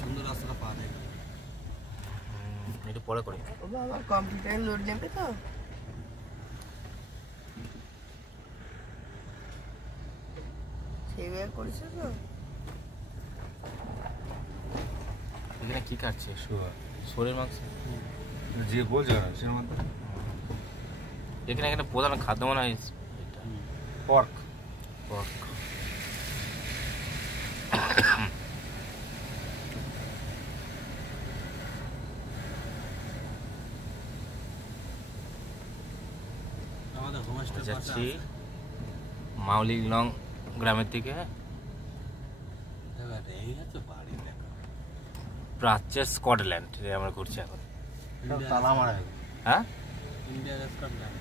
সুন্দর রাস্তাটা পা দেয় একটু পরে করি। আমার কম্পিউটারে লোড নেবে তো সেইভাবে করেছে তো। এখানে কি কাটছে? শরীর মাংস যে বলছে না সে মধ্যে এখানে এখানে প্রধান খাদ্য মনে হয় পর্ক। পর্ক। আমাদের হোমস্টে যাচ্ছি মাউলি লং গ্রামের দিকে। এই আছে বাড়ি দেখা প্রাচ্যের স্কটল্যান্ড আমরা ঘুরছি এখন। তালা মারা হ্যাঁ ইন্ডিয়া স্কটল্যান্ড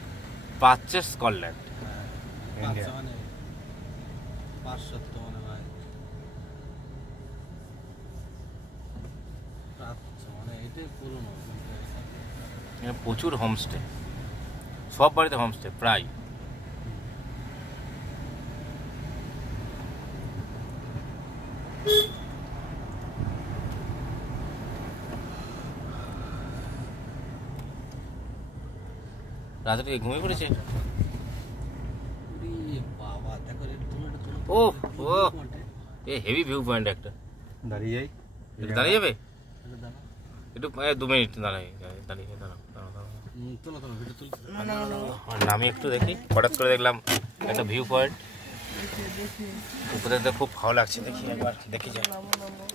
প্রাচ্যের স্কটল্যান্ড। ইন্ডিয়া মানে 500 তো মনে হয় প্রাচ্য মানে এটাই পুরনো এখানে প্রচুর হোমস্টে, সব বাড়িতে হোমস্টে প্রায়। রাতে থেকে ঘুমিয়ে পড়েছে। বাবা দেখো ও ও এ হেভি ভিউ পয়েন্ট একটা। দাঁড়িয়ে যাই একটু দাঁড়িয়ে যাবে একটু 2 মিনিট দাঁড়াই দাঁড়িয়ে দাঁড়াও। তোলো তোলো ভিডিও তুলতে নামি একটু দেখি, হঠাৎ করে দেখলাম একটা ভিউ পয়েন্ট উপরে, খুব ভালো লাগছে। দেখি একবার দেখি যাই।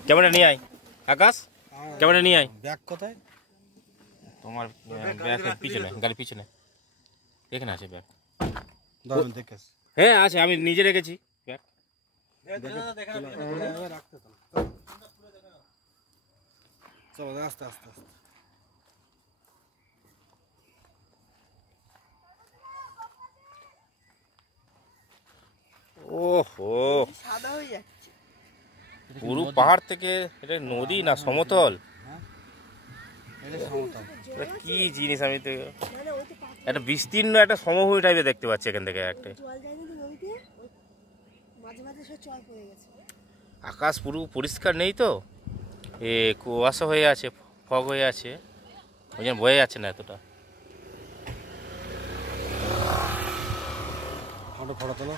ক্যামেরা নিয়ে আয় আকাশ, ক্যামেরা নিয়ে আয়। ব্যাগ কোথায়? তোমার ব্যাগের পিছনে, গাড়ির পিছনে এখানে আছে ব্যাগ। দাঁড়ান দেখে হ্যাঁ আছে, আমি নিজে রেখেছি ব্যাগ। রাখতে তো চলো আস্তে আস্তে আস্তে। ওহো সাদা হয়ে যাচ্ছে পুরো পাহাড় থেকে। এটা নদী না সমতল? এটা সমতল। এটা কি জিনিস? আমি তো একটা বিস্তীর্ণ একটা সমভূমি টাইপের দেখতে পাচ্ছি এখান থেকে একটা। আকাশ পুরো পরিষ্কার নেই তো, এ কুয়াশা হয়ে আছে, ফগ হয়ে আছে, ওই জন্য বোঝা যাচ্ছে না এতটা। ফটো ফটো তোলো,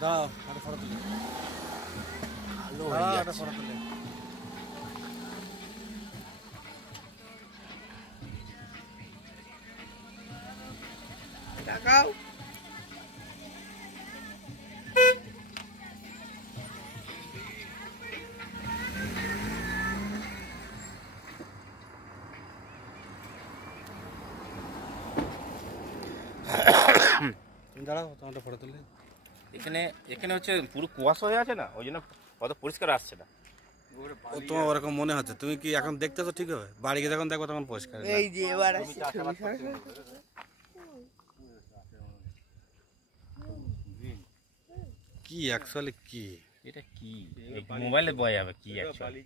দাঁড়াও ফটো ফটো তুলি, ভালো হয়ে যাচ্ছে। ফটো তুলি। টাকাও দাঁড়াও তোমারটা ফটো তুলি। এখানে এখানে হচ্ছে পুরো কুয়াশা হয়ে আছে না, ওই জন্য অত পরিষ্কার আসছে না। তোমার ওরকম মনে হচ্ছে, তুমি কি এখন দেখতেছো ঠিক হবে? বাড়ি গিয়ে যখন দেখবো তখন পরিষ্কার। এই যে এবার আসছে কি অ্যাকচুয়ালি কি এটা কি মোবাইলে বয় যাবে কি অ্যাকচুয়ালি?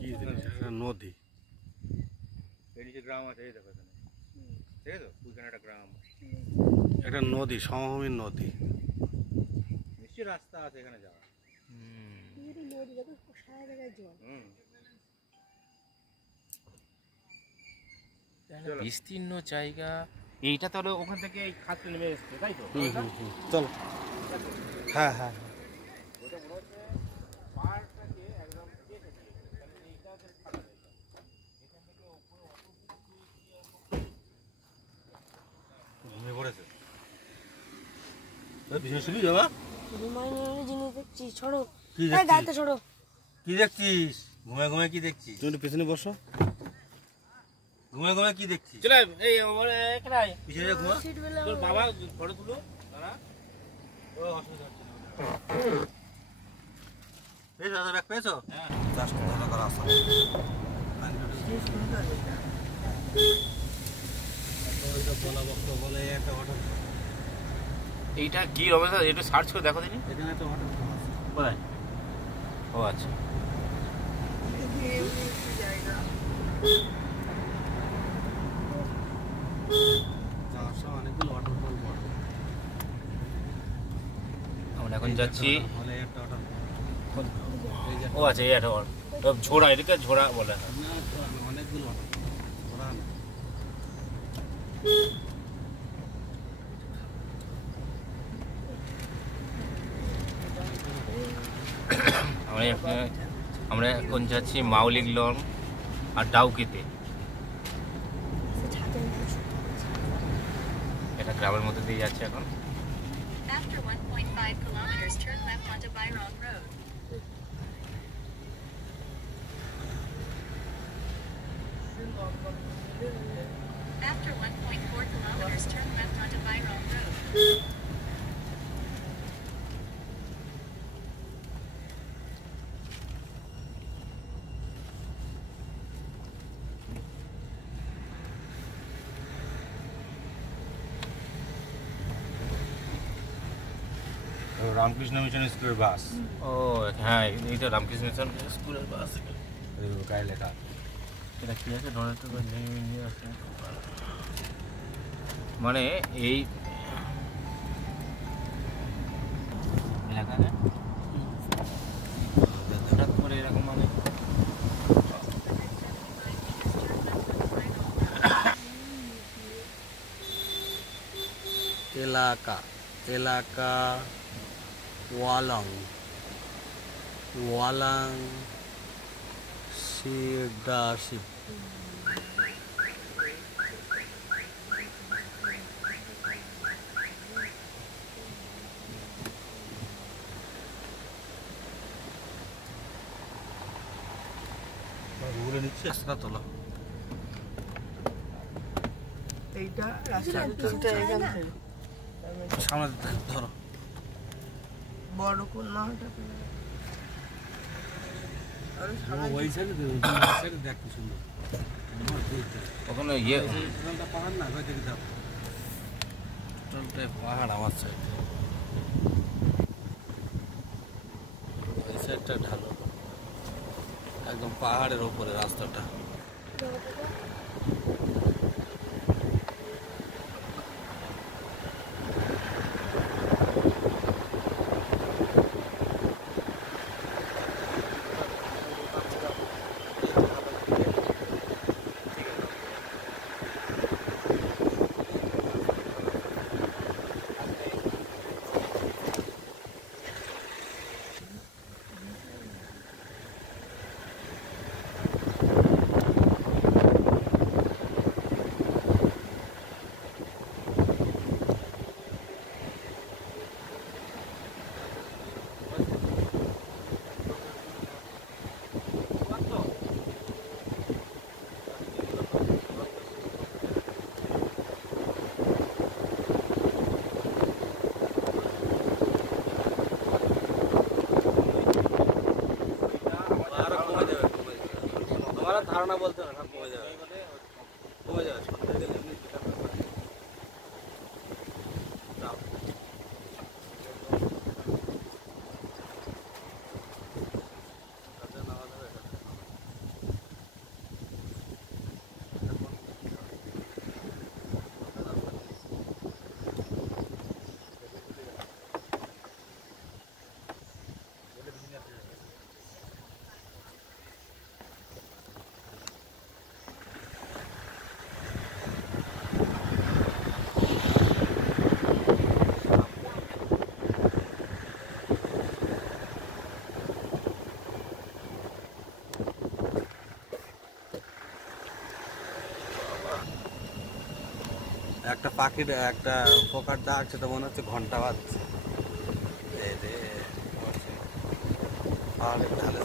কি জিনিস? একটা নদী, গ্রাম আছে, এই দেখো এখানে, ঠিক আছে, ওইখানে একটা গ্রাম, একটা নদী, সমভূমির নদী। নিশ্চয়ই রাস্তা আছে এখানে যাওয়া। বিস্তীর্ণ জায়গা। এইটা তো ওখান থেকে এই খাতটা নেমে এসছে, তাই তো? চলো। হ্যাঁ হ্যাঁ ঘুমিয়ে পড়েছে। কি দেখছিস? ঘুমে ঘুমে কি দেখছিস? তুমি পিছনে বসো। ঘুমে ঘুমে কি দেখছিস? চলে এই এখানে আয়, পিছনে ঘুমা। তোর বাবা ফটো তুলো, দাঁড়া। ও অসুবিধা হচ্ছে না। পেয়েছো দাদা, ব্যাগ পেয়েছো? হ্যাঁ। জাস্ট ধরা করা আসা। বলে একটা হোটেল। এইটা কি রমেশ? একটু সার্চ করে দেখো দিনি। এখানে একটা হোটেল আছে। কোথায়? ও আচ্ছা। অনেকগুলো ওয়াটারফল পড়ে। আমরা এখন যাচ্ছি হলে একটা ওয়াটারফল। ও আচ্ছা, এই একটা ঝোড়া, এটাকে ঝোড়া বলে। অনেকগুলো ওরা না। আমরা এখন যাচ্ছি মাউলিংলং আর ডাউকিতে। এটা গ্রামের মধ্যে দিয়ে যাচ্ছে এখন। After 1.5 kilometers, turn left onto Bairong Road. After 1.4 kilometers, turn left onto Bairong Road. Ramakrishna mission স্কুলের বাস, ও হ্যাঁ, এইটা রামকৃষ্ণ মিশন স্কুলের বাস। গায়ে লেখা। এটা কি আছে? ডোনেটর আছে মানে এই এলাকায় হঠাৎ করে এরকম মানে এলাকা এলাকা ওয়ালাং ওয়ালাং শিবদাসিব। ঘুরে নিচ্ছে রাস্তা তোলা। এইটা রাস্তা এখান থেকে সামনে ধরো। বড় কোন না ওই সাইডে দেখ কি সুন্দর। ওখানে ইয়ে পাহাড় না, ওই দিকে যাও। টোটালটাই পাহাড় আমার সাইড। এই সাইডটা ঢালো, একদম পাহাড়ের ওপরে রাস্তাটা। ধারণা বলতে না, কমে যাবে, কমে যাবে। একটা পাখির একটা পোকার ডাক, সেটা মনে হচ্ছে ঘন্টা বাজছে। এই রে, পাহাড়ের ঢালে